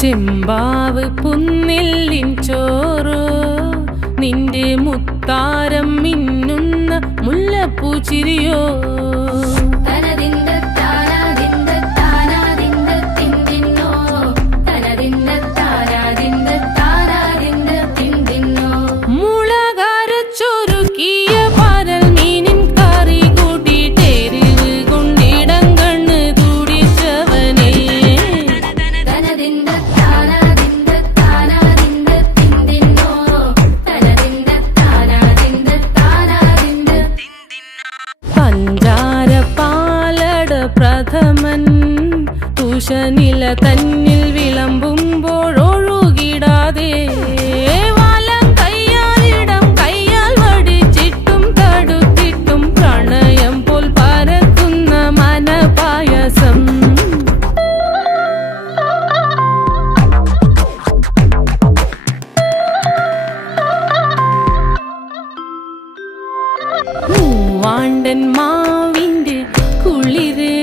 ചെമ്പാവ് പുന്നെല്ലിൻ ചോറോ നിന്റെ മുത്താരം മിന്നുന്ന മുല്ലപ്പൂച്ചിരിയോ പ്രഥമൻ തുഷനില തന്നിൽ വിളമ്പുമ്പോഴൊഴുകിടാതെ വലം കയ്യാലിടം കയ്യാൽ വടിച്ചിട്ടും തടുത്തിട്ടും പ്രണയം പോൽ പരക്കുന്ന മനപായസം മൂവാണ്ടൻ മാവിന്റെ കുളിര്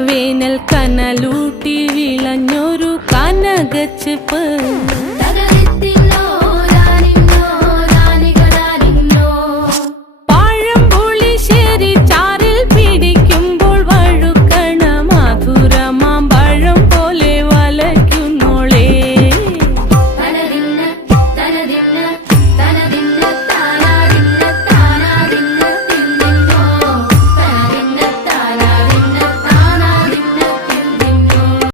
വേനൽ കനലൂട്ടി വിളഞ്ഞൊരു കനകച്ചെപ്പ്